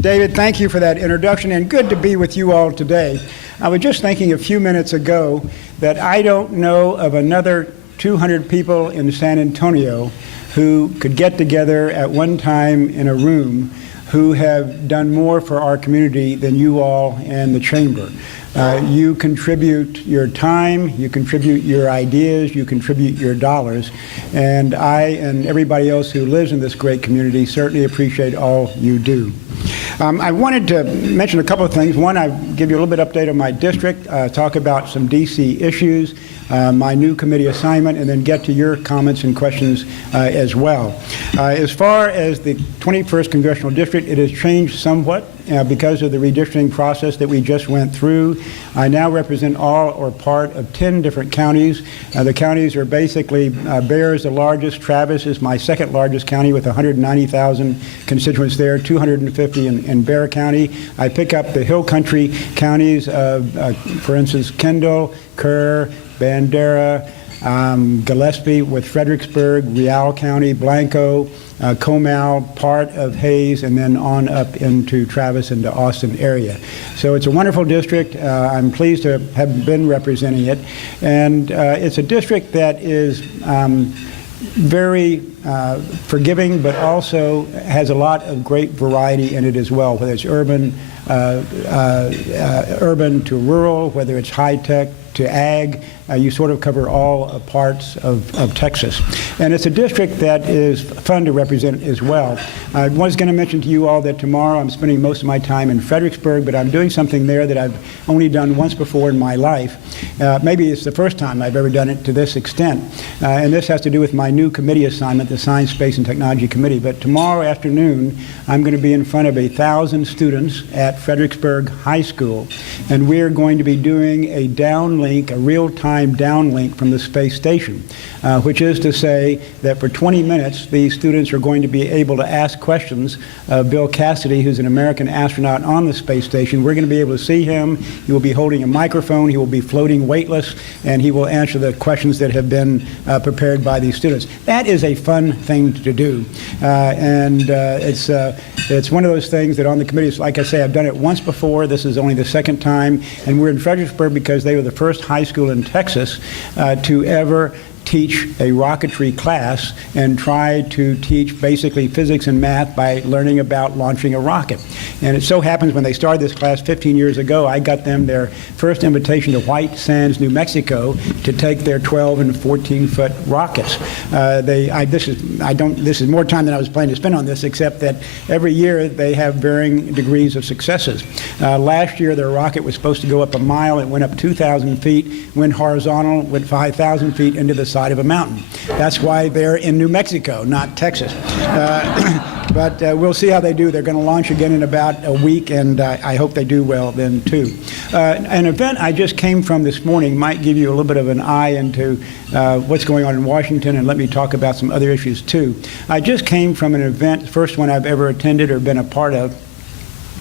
David, thank you for that introduction, and good to be with you all today. I was just thinking a few minutes ago that I don't know of another 200 people in San Antonio who could get together at one time in a room who have done more for our community than you all and the Chamber. You contribute your time, you contribute your ideas, you contribute your dollars, and I and everybody else who lives in this great community certainly appreciate all you do. I wanted to mention a couple of things. One, I give you a little bit update on my district, talk about some D.C. issues, my new committee assignment, and then get to your comments and questions as well. As far as the 21st Congressional District, it has changed somewhat because of the redistricting process that we just went through. I now represent all or part of 10 different counties. The counties are basically, Bear is the largest, Travis is my second largest county with 190,000 constituents there, 250 in Bear County. I pick up the Hill Country counties of, for instance, Kendall, Kerr, Bandera, Gillespie with Fredericksburg, Real County, Blanco, Comal, part of Hayes, and then on up into Travis and the Austin area. So it's a wonderful district. I'm pleased to have been representing it. And it's a district that is very forgiving, but also has a lot of great variety in it as well, whether it's urban to rural, whether it's high-tech to ag. You sort of cover all parts of Texas. And it's a district that is fun to represent as well. I was going to mention to you all that tomorrow I'm spending most of my time in Fredericksburg, but I'm doing something there that I've only done once before in my life. Maybe it's the first time I've ever done it to this extent. And this has to do with my new committee assignment, the Science, Space, and Technology Committee. But tomorrow afternoon, I'm going to be in front of 1,000 students at Fredericksburg High School. And we're going to be doing a downlink, a real-time downlink from the space station, which is to say that for 20 minutes, these students are going to be able to ask questions of Bill Cassidy, who's an American astronaut on the space station. We're going to be able to see him. He will be holding a microphone. He will be floating weightless, and he will answer the questions that have been prepared by these students. That is a fun thing to do, it's one of those things that on the committee, like I say, I've done it once before. This is only the second time, and we're in Fredericksburg because they were the first high school in Texas to ever teach a rocketry class and try to teach basically physics and math by learning about launching a rocket. And it so happens when they started this class 15 years ago, I got them their first invitation to White Sands, New Mexico to take their 12 and 14-foot rockets. This is more time than I was planning to spend on this, except that every year they have varying degrees of successes. Last year their rocket was supposed to go up a mile. It went up 2,000 feet, went horizontal, went 5,000 feet into the side of a mountain. That's why they're in New Mexico, not Texas. But we'll see how they do. They're going to launch again in about a week, and I hope they do well then, too. An event I just came from this morning might give you a little bit of an eye into what's going on in Washington, and let me talk about some other issues, too. I just came from an event, the first one I've ever attended or been a part of,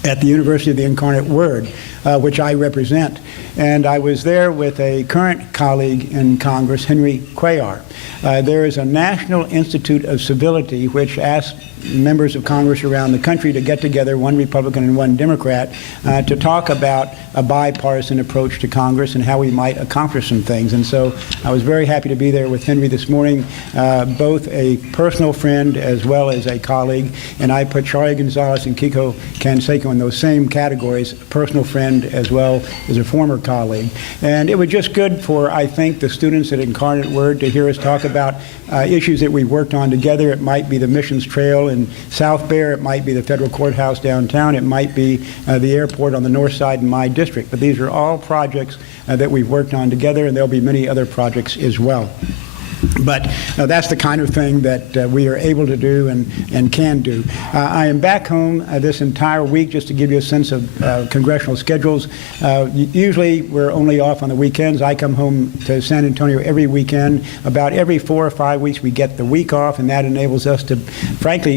at the University of the Incarnate Word, which I represent. And I was there with a current colleague in Congress, Henry Cuellar. There is a National Institute of Civility which asks members of Congress around the country to get together, one Republican and one Democrat, to talk about a bipartisan approach to Congress and how we might accomplish some things. And so I was very happy to be there with Henry this morning, both a personal friend as well as a colleague. And I put Charlie Gonzalez and Kiko Canseco in those same categories, personal friend as well as a former colleague. And it was just good for, I think, the students at Incarnate Word to hear us talk about issues that we worked on together. It might be the Missions Trail in South Bear, it might be the federal courthouse downtown, it might be the airport on the north side in my district. But these are all projects that we've worked on together, and there'll be many other projects as well. But that's the kind of thing that we are able to do and can do. I am back home this entire week just to give you a sense of congressional schedules. Usually we're only off on the weekends. I come home to San Antonio every weekend. About every 4 or 5 weeks we get the week off, and that enables us to, frankly,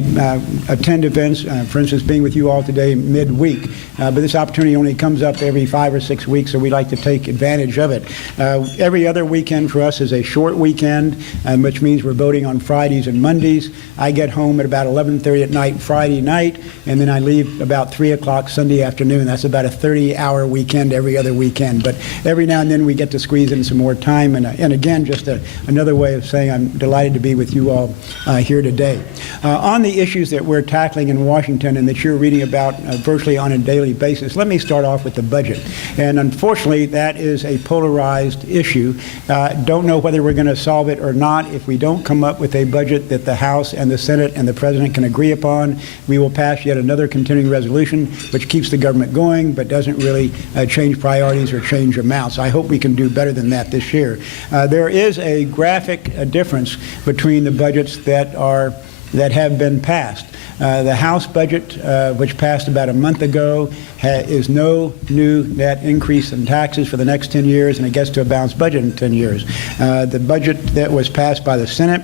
attend events, for instance, being with you all today midweek. But this opportunity only comes up every 5 or 6 weeks, so we like to take advantage of it. Every other weekend for us is a short weekend. which means we're voting on Fridays and Mondays. I get home at about 11:30 at night Friday night, and then I leave about 3 o'clock Sunday afternoon. That's about a 30-hour weekend every other weekend. But every now and then we get to squeeze in some more time. And again, just another way of saying I'm delighted to be with you all here today. On the issues that we're tackling in Washington and that you're reading about virtually on a daily basis, let me start off with the budget. And unfortunately, that is a polarized issue. Don't know whether we're going to solve it or not. If we don't come up with a budget that the House and the Senate and the President can agree upon, we will pass yet another continuing resolution which keeps the government going but doesn't really change priorities or change amounts. I hope we can do better than that this year. There is a graphic difference between the budgets that have been passed. The House budget, which passed about a month ago, is no new net increase in taxes for the next 10 years, and it gets to a balanced budget in 10 years. The budget that was passed by the Senate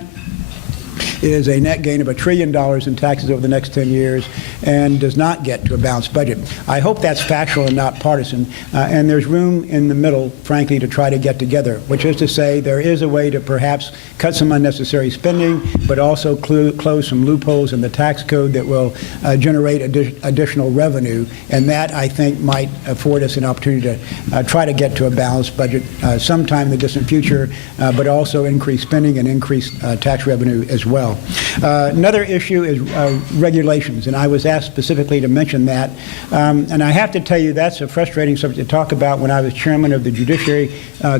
is a net gain of $1 trillion in taxes over the next 10 years and does not get to a balanced budget. I hope that's factual and not partisan, and there's room in the middle, frankly, to try to get together, which is to say there is a way to perhaps cut some unnecessary spending, but also close some loopholes in the tax code that will generate additional revenue, and that, I think, might afford us an opportunity to try to get to a balanced budget sometime in the distant future, but also increase spending and increase tax revenue as well. Another issue is regulations, and I was asked specifically to mention that. And I have to tell you that's a frustrating subject to talk about. When I was chairman of the Judiciary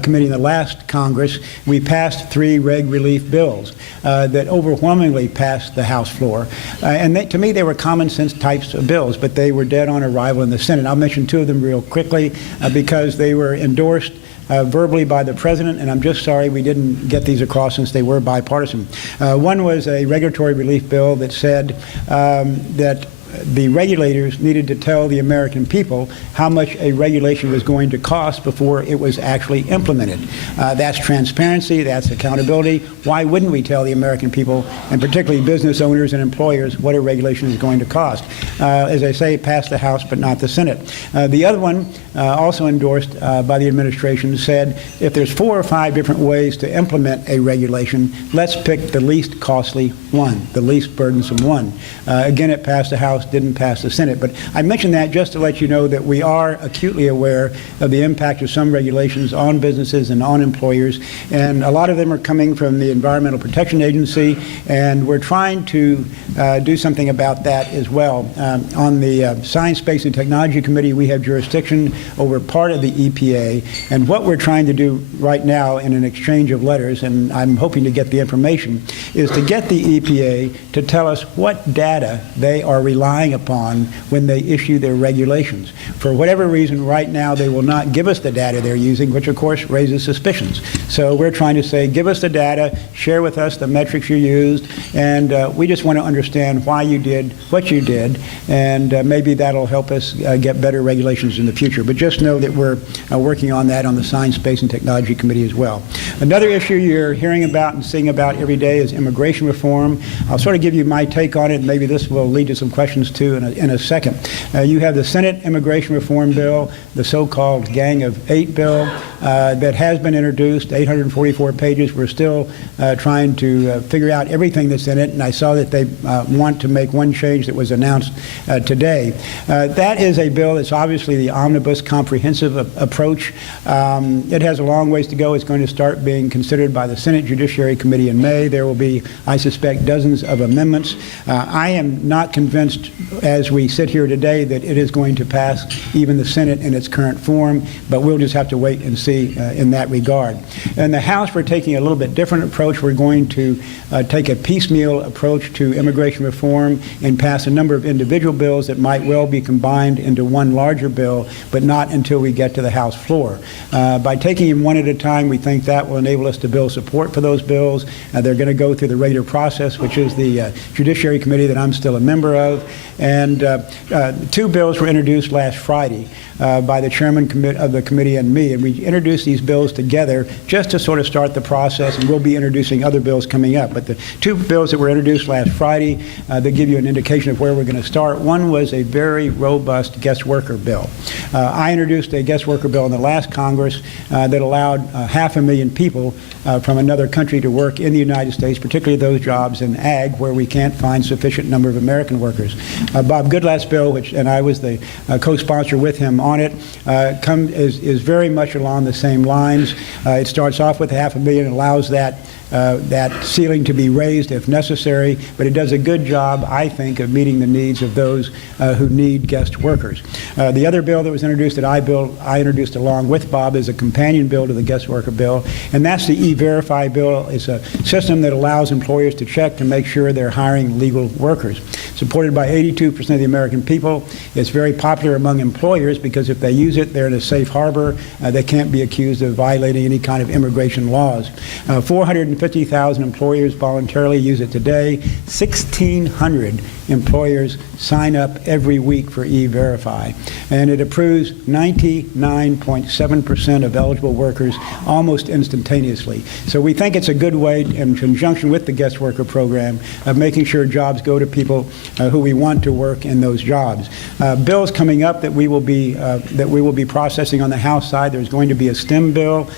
Committee in the last Congress, we passed 3 reg relief bills that overwhelmingly passed the House floor. And to me, they were common sense types of bills, but they were dead on arrival in the Senate. I'll mention 2 of them real quickly because they were endorsed verbally by the President, and I'm just sorry we didn't get these across since they were bipartisan. One was a regulatory relief bill that said that the regulators needed to tell the American people how much a regulation was going to cost before it was actually implemented. That's transparency, that's accountability. Why wouldn't we tell the American people, and particularly business owners and employers, what a regulation is going to cost? As I say, it passed the House but not the Senate. The other one, also endorsed by the administration, said if there's 4 or 5 different ways to implement a regulation, let's pick the least costly one, the least burdensome one. Again, it passed the House, didn't pass the Senate. But I mention that just to let you know that we are acutely aware of the impact of some regulations on businesses and on employers, and a lot of them are coming from the Environmental Protection Agency, and we're trying to do something about that as well. On the Science, Space, and Technology Committee, we have jurisdiction over part of the EPA, and what we're trying to do right now in an exchange of letters, and I'm hoping to get the information, is to get the EPA to tell us what data they are relying upon when they issue their regulations. For whatever reason, right now they will not give us the data they're using, which of course raises suspicions. So we're trying to say, give us the data, share with us the metrics you used, and we just want to understand why you did what you did, and maybe that'll help us get better regulations in the future. But just know that we're working on that on the Science, Space, and Technology Committee as well. Another issue you're hearing about and seeing about every day is immigration reform. I'll sort of give you my take on it, and maybe this will lead to some questions too in a second. You have the Senate Immigration Reform Bill, the so-called Gang of 8 bill that has been introduced, 844 pages. We're still trying to figure out everything that's in it, and I saw that they want to make one change that was announced today. That is a bill that's obviously the omnibus comprehensive approach. It has a long ways to go. It's going to start being considered by the Senate Judiciary Committee in May. There will be, I suspect, dozens of amendments. I am not convinced as we sit here today that it is going to pass even the Senate in its current form, but we'll just have to wait and see in that regard. In the House, we're taking a little bit different approach. We're going to take a piecemeal approach to immigration reform and pass a number of individual bills that might well be combined into one larger bill, but not until we get to the House floor. By taking them one at a time, we think that will enable us to build support for those bills. They're going to go through the regular process, which is the Judiciary Committee that I'm still a member of. And two bills were introduced last Friday by the chairman of the committee and me, and we introduced these bills together just to sort of start the process, and we'll be introducing other bills coming up. But the two bills that were introduced last Friday that give you an indication of where we're going to start. One was a very robust guest worker bill. I introduced a guest worker bill in the last Congress that allowed 500,000 people from another country to work in the United States, particularly those jobs in ag where we can't find sufficient number of American workers. Bob Goodlatt's bill, and I was the co-sponsor with him on it, is very much along the same lines. It starts off with 500,000 and allows that ceiling to be raised if necessary, but it does a good job, I think, of meeting the needs of those who need guest workers. The other bill that was introduced that I introduced along with Bob is a companion bill to the guest worker bill, and that's the E-Verify bill. It's a system that allows employers to check to make sure they're hiring legal workers. Supported by 82% of the American people, it's very popular among employers because if they use it, they're in a safe harbor. They can't be accused of violating any kind of immigration laws. 450,000 employers voluntarily use it today. 1,600 employers sign up every week for E-Verify, and it approves 99.7% of eligible workers almost instantaneously. So we think it's a good way, in conjunction with the guest worker program, of making sure jobs go to people who we want to work in those jobs. Bills coming up that we will be processing on the House side. There's going to be a STEM bill.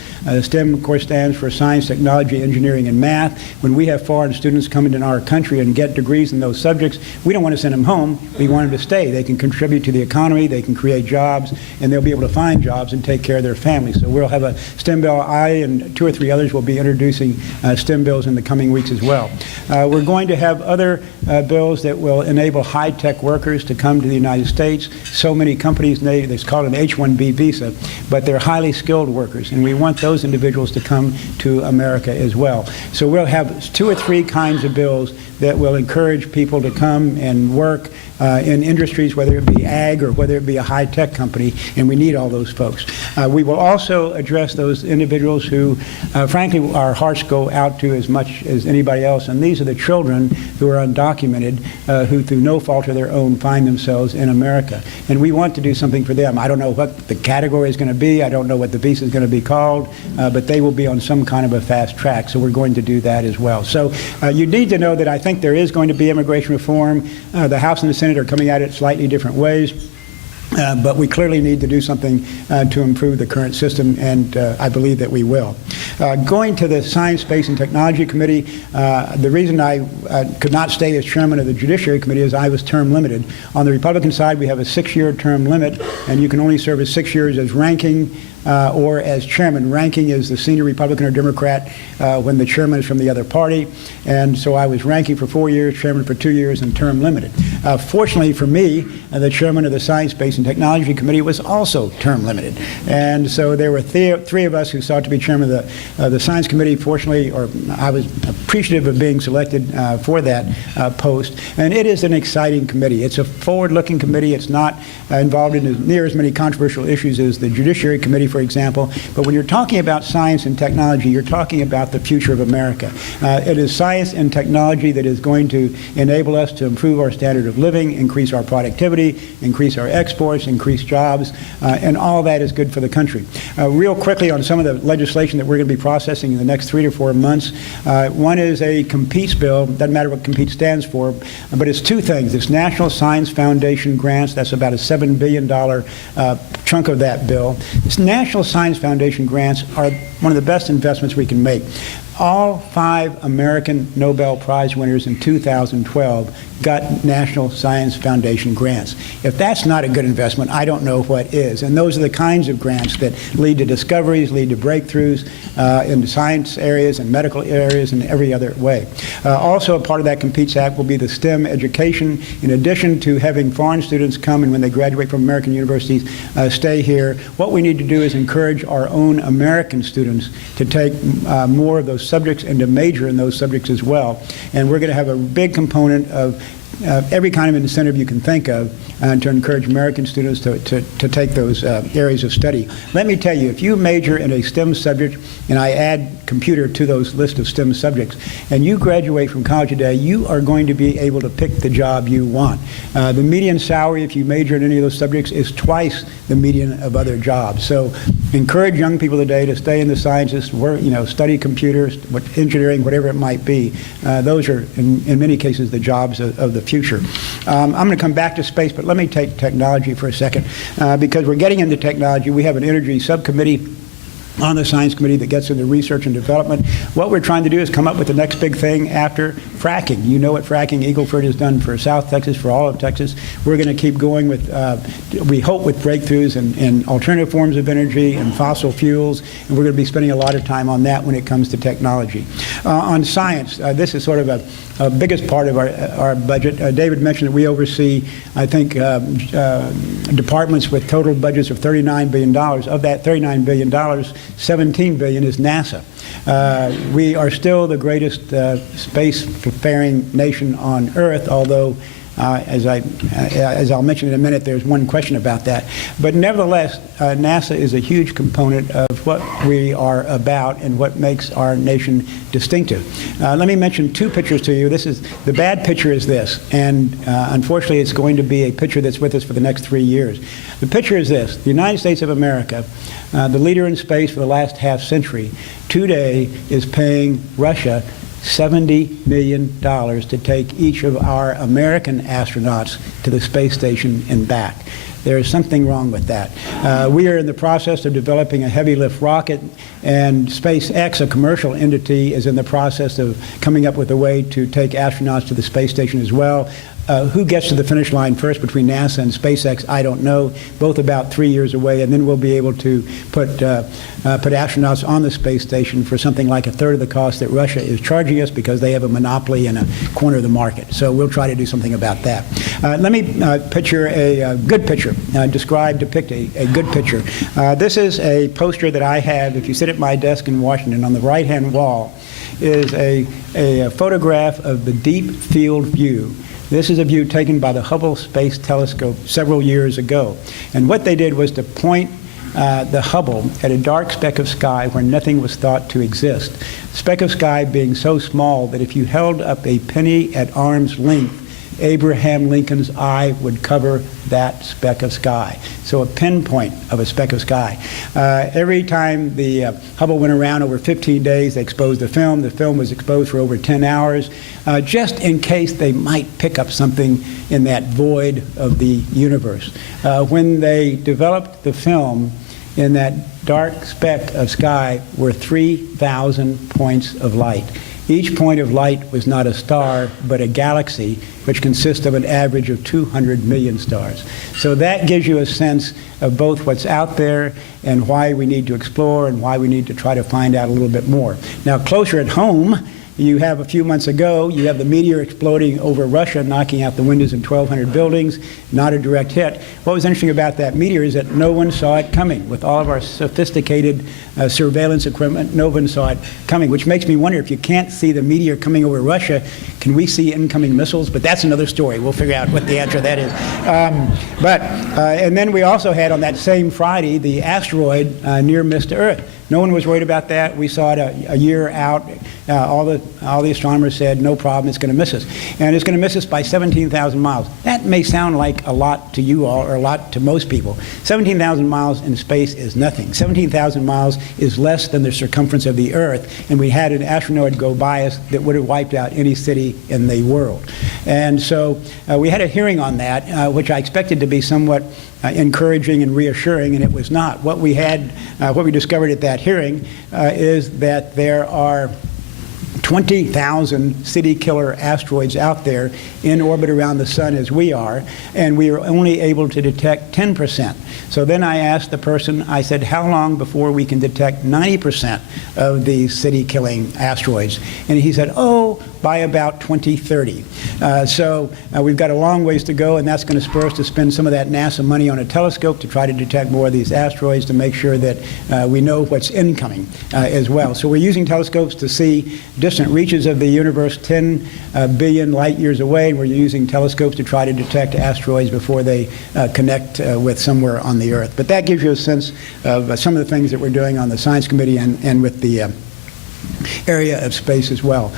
STEM, of course, stands for Science, Technology, Engineering, and Math. When we have foreign students come into our country and get degrees in those subjects, we don't want to send them home. We want them to stay. They can contribute to the economy, they can create jobs, and they'll be able to find jobs and take care of their families. So we'll have a STEM bill. I and two or three others will be introducing STEM bills in the coming weeks as well. We're going to have other bills that will enable high-tech workers to come to the United States. So many companies, it's called an H-1B visa, but they're highly skilled workers, and we want those individuals to come to America as well. So we'll have two or three kinds of bills that will encourage people to come and work in industries, whether it be ag or whether it be a high-tech company, and we need all those folks. We will also address those individuals who, frankly, our hearts go out to as much as anybody else, and these are the children who are undocumented, who through no fault of their own find themselves in America. And we want to do something for them. I don't know what the category is going to be. I don't know what the visa is going to be called, but they will be on some kind of a fast track, so we're going to do that as well. So you need to know that I think there is going to be immigration reform. The House and the Senate are coming at it slightly different ways. But we clearly need to do something to improve the current system, and I believe that we will. Going to the Science, Space, and Technology Committee, the reason I could not stay as chairman of the Judiciary Committee is I was term limited. On the Republican side, we have a 6-year term limit, and you can only serve as 6 years as ranking or as chairman. Ranking is the senior Republican or Democrat when the chairman is from the other party. And so I was ranking for 4 years, chairman for 2 years, and term limited. Fortunately for me, the chairman of the Science, Space, and Technology Committee was also term limited. And so there were three of us who sought to be chairman of the Science Committee. Fortunately, or I was appreciative of being selected for that post. And it is an exciting committee. It's a forward-looking committee. It's not involved in near as many controversial issues as the Judiciary Committee, for example. But when you're talking about science and technology, you're talking about the future of America. It is science and technology that is going to enable us to improve our standard of living, increase our productivity, increase our exports, increase jobs, and all that is good for the country. Real quickly on some of the legislation that we're going to be processing in the next 3 to 4 months. One is a COMPETES bill. Doesn't matter what COMPETE stands for, but it's two things. It's National Science Foundation grants. That's about a $7 billion chunk of that bill. This National Science Foundation grants are one of the best investments we can make. All 5 American Nobel Prize winners in 2012 got National Science Foundation grants. If that's not a good investment, I don't know what is. And those are the kinds of grants that lead to discoveries, lead to breakthroughs in the science areas and medical areas and every other way. Also, a part of that COMPETES Act will be the STEM education. In addition to having foreign students come and when they graduate from American universities stay here, what we need to do is encourage our own American students to take more of those subjects and to major in those subjects as well. And we're going to have a big component of every kind of incentive you can think of to encourage American students to take those areas of study. Let me tell you, if you major in a STEM subject, and I add computer to those list of STEM subjects, and you graduate from college today, you are going to be able to pick the job you want. The median salary, if you major in any of those subjects, is twice the median of other jobs. So encourage young people today to stay in the sciences, work, study computers, engineering, whatever it might be. Those are, in many cases, the jobs of the future. I'm going to come back to space, but let me take technology for a second. Because we're getting into technology, we have an energy subcommittee on the Science Committee that gets into research and development. What we're trying to do is come up with the next big thing after fracking. You know what fracking Eagle Ford has done for South Texas, for all of Texas. We're going to keep going with, we hope, with breakthroughs in alternative forms of energy and fossil fuels, and we're going to be spending a lot of time on that when it comes to technology. On science, this is sort of a biggest part of our budget. David mentioned that we oversee, I think, departments with total budgets of $39 billion. Of that $39 billion, $17 billion is NASA. We are still the greatest space-faring nation on Earth, although as I'll mention in a minute, there's one question about that. But nevertheless, NASA is a huge component of what we are about and what makes our nation distinctive. Let me mention two pictures to you. The bad picture is this, and unfortunately it's going to be a picture that's with us for the next 3 years. The picture is this: the United States of America, the leader in space for the last half century, today is paying Russia $70 million to take each of our American astronauts to the space station and back. There is something wrong with that. We are in the process of developing a heavy lift rocket, and SpaceX, a commercial entity, is in the process of coming up with a way to take astronauts to the space station as well. Who gets to the finish line first between NASA and SpaceX, I don't know. Both about 3 years away, and then we'll be able to put astronauts on the space station for something like a third of the cost that Russia is charging us, because they have a monopoly in a corner of the market. So we'll try to do something about that. Let me picture a good picture, depict a good picture. This is a poster that I have. If you sit at my desk in Washington, on the right-hand wall is a photograph of the Deep Field view. This is a view taken by the Hubble Space Telescope several years ago. And what they did was to point the Hubble at a dark speck of sky where nothing was thought to exist. Speck of sky being so small that if you held up a penny at arm's length, Abraham Lincoln's eye would cover that speck of sky. So a pinpoint of a speck of sky. Every time the Hubble went around over 15 days, they exposed the film. The film was exposed for over 10 hours, just in case they might pick up something in that void of the universe. When they developed the film, in that dark speck of sky were 3,000 points of light. Each point of light was not a star, but a galaxy, which consists of an average of 200 million stars. So that gives you a sense of both what's out there and why we need to explore and why we need to try to find out a little bit more. Now, closer at home, you have a few months ago, you have the meteor exploding over Russia, knocking out the windows in 1,200 buildings, not a direct hit. What was interesting about that meteor is that no one saw it coming. With all of our sophisticated surveillance equipment, no one saw it coming, which makes me wonder, if you can't see the meteor coming over Russia, can we see incoming missiles? But that's another story. We'll figure out what the answer to that is. And then we also had on that same Friday the asteroid near miss to Earth. No one was worried about that. We saw it a year out. All the astronomers said, no problem, it's going to miss us. And it's going to miss us by 17,000 miles. That may sound like a lot to you all, or a lot to most people. 17,000 miles in space is nothing. 17,000 miles is less than the circumference of the Earth, and we had an asteroid go by us that would have wiped out any city in the world. And so we had a hearing on that, which I expected to be somewhat encouraging and reassuring, and it was not. What we discovered at that hearing is that there are 20,000 city-killer asteroids out there in orbit around the sun as we are, and we are only able to detect 10%. So then I asked the person, I said, how long before we can detect 90% of these city-killing asteroids? And he said, oh, by about 2030. So we've got a long ways to go, and that's going to spur us to spend some of that NASA money on a telescope to try to detect more of these asteroids, to make sure that we know what's incoming as well. So we're using telescopes to see distant reaches of the universe 10 billion light years away, and we're using telescopes to try to detect asteroids before they connect with somewhere on the Earth. But that gives you a sense of some of the things that we're doing on the Science Committee and with the area of space as well.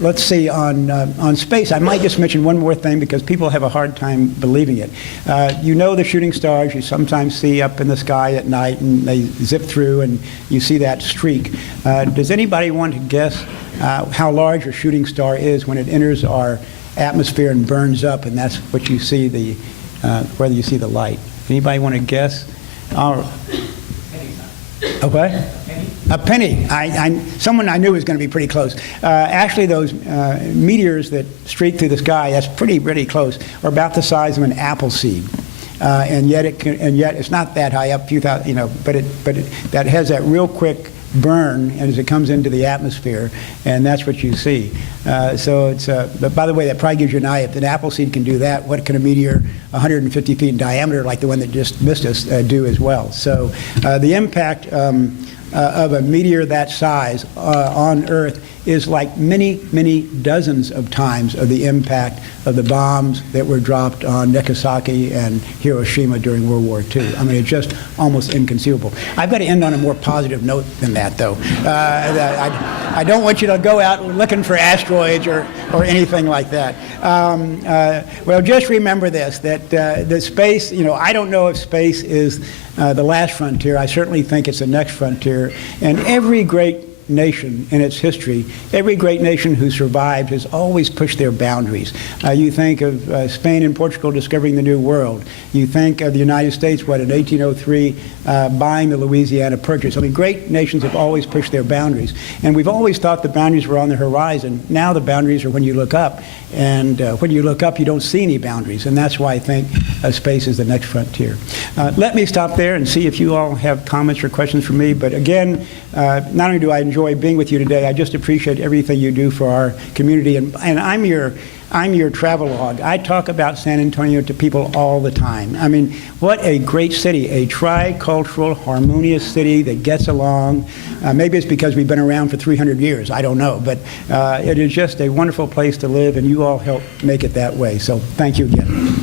Let's see, on space, I might just mention one more thing because people have a hard time believing it. You know the shooting stars you sometimes see up in the sky at night, and they zip through and you see that streak. Does anybody want to guess how large a shooting star is when it enters our atmosphere and burns up, and that's what you see, the whether you see the light? Anybody want to guess? A what? A penny. Someone I knew was going to be pretty close. Actually, those meteors that streak through the sky, that's pretty close, are about the size of an apple seed. And yet it's not that high up, few thousand, you know, but that has that real quick burn as it comes into the atmosphere, and that's what you see. So it's, but by the way, that probably gives you an eye. If an apple seed can do that, what can a meteor 150 feet in diameter, like the one that just missed us, do as well? So the impact of a meteor that size on Earth is like many dozens of times of the impact of the bombs that were dropped on Nagasaki and Hiroshima during World War II. I mean, it's just almost inconceivable. I've got to end on a more positive note than that, though. I don't want you to go out looking for asteroids or anything like that. Well, just remember this, that the space, you know, I don't know if space is the last frontier. I certainly think it's the next frontier. And every great nation in its history, every great nation who survived has always pushed their boundaries. You think of Spain and Portugal discovering the New World. You think of the United States, what, in 1803, buying the Louisiana Purchase. I mean, great nations have always pushed their boundaries. And we've always thought the boundaries were on the horizon. Now the boundaries are when you look up. And when you look up, you don't see any boundaries. And that's why I think space is the next frontier. Let me stop there and see if you all have comments or questions for me. But again, not only do I enjoy being with you today, I just appreciate everything you do for our community. And I'm your travelogue. I talk about San Antonio to people all the time. I mean, what a great city, a tricultural, harmonious city that gets along. Maybe it's because we've been around for 300 years, I don't know, but it is just a wonderful place to live, and you all help make it that way. So thank you again.